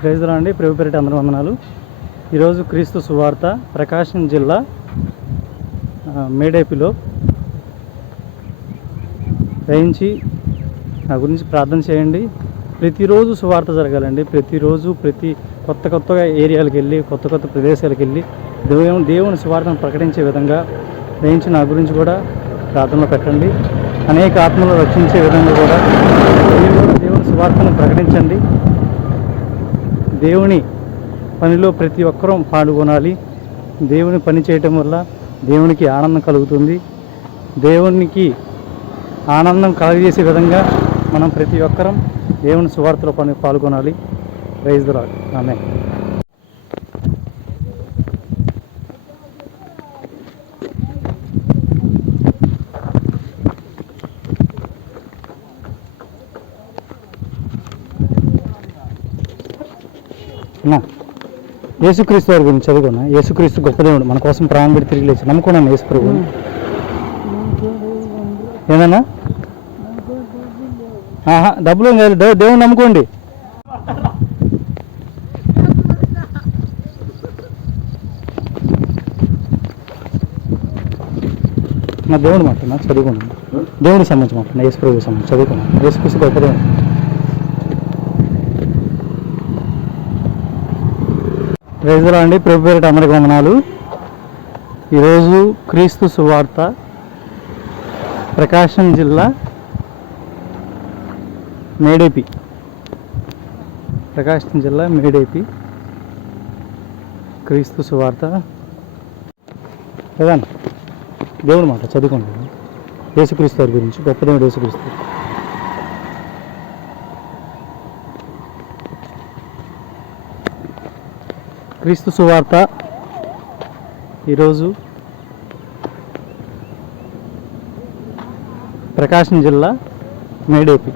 Praise రాండి ప్రభు పేరిట అందరూ వందనాలు. ఈరోజు క్రీస్తు సువార్త ప్రకాశం జిల్లా మేడేపిలో వేయించి నా గురించి ప్రార్థన చేయండి. ప్రతిరోజు సువార్త జరగాలండి. ప్రతిరోజు కొత్త ఏరియాలకు వెళ్ళి కొత్త ప్రదేశాలకు వెళ్ళి దేవుని సువార్తను ప్రకటించే విధంగా వేయించి నా గురించి కూడా ప్రార్థనలో పెట్టండి. అనేక ఆత్మలు రక్షించే విధంగా కూడా దేవుని సువార్తను ప్రకటించండి. దేవుని పనిలో ప్రతి ఒక్కరూ పాల్గొనాలి. దేవుని పని చేయటం వల్ల దేవునికి ఆనందం కలుగుతుంది. దేవునికి ఆనందం కలుగజేసే విధంగా మనం ప్రతి ఒక్కరం దేవుని సువార్తలో పాల్గొనాలి. Praise the Lord. ఆమేన్. యేసుక్రీస్తు వారి గురించి చదువుకున్నా. యేసుక్రీస్తు గొప్ప దేవుడు, మన కోసం ప్రాణం పెట్టి తిరిగి లేచి నమ్ముకున్నాను యేసు ప్రభువుని. ఏదన్నా డబ్బులు కాదు, దేవుని నమ్ముకోండి. నా దేవుడు మాట చదువుకున్నాను. దేవుడికి సంబంధించి మాట యేసు ప్రభువుకి సంబంధించి చదువుకున్నాను. యేసుక్రీస్తు గొప్ప దేవుడు. ప్రైజ్లో అండి ప్రభు పేరిట అందరికీ వందనాలు. ఈరోజు క్రీస్తు సువార్త ప్రకాశం జిల్లా మేడేపి క్రీస్తు సువార్త కదా దేవుడు మాట చదువుకుంటాను. యేసుక్రీస్తు వారి గురించి గొప్ప దేవుడు యేసుక్రీస్తు. క్రీస్తు సువార్త ఈరోజు ప్రకాశం జిల్లా మేడేపి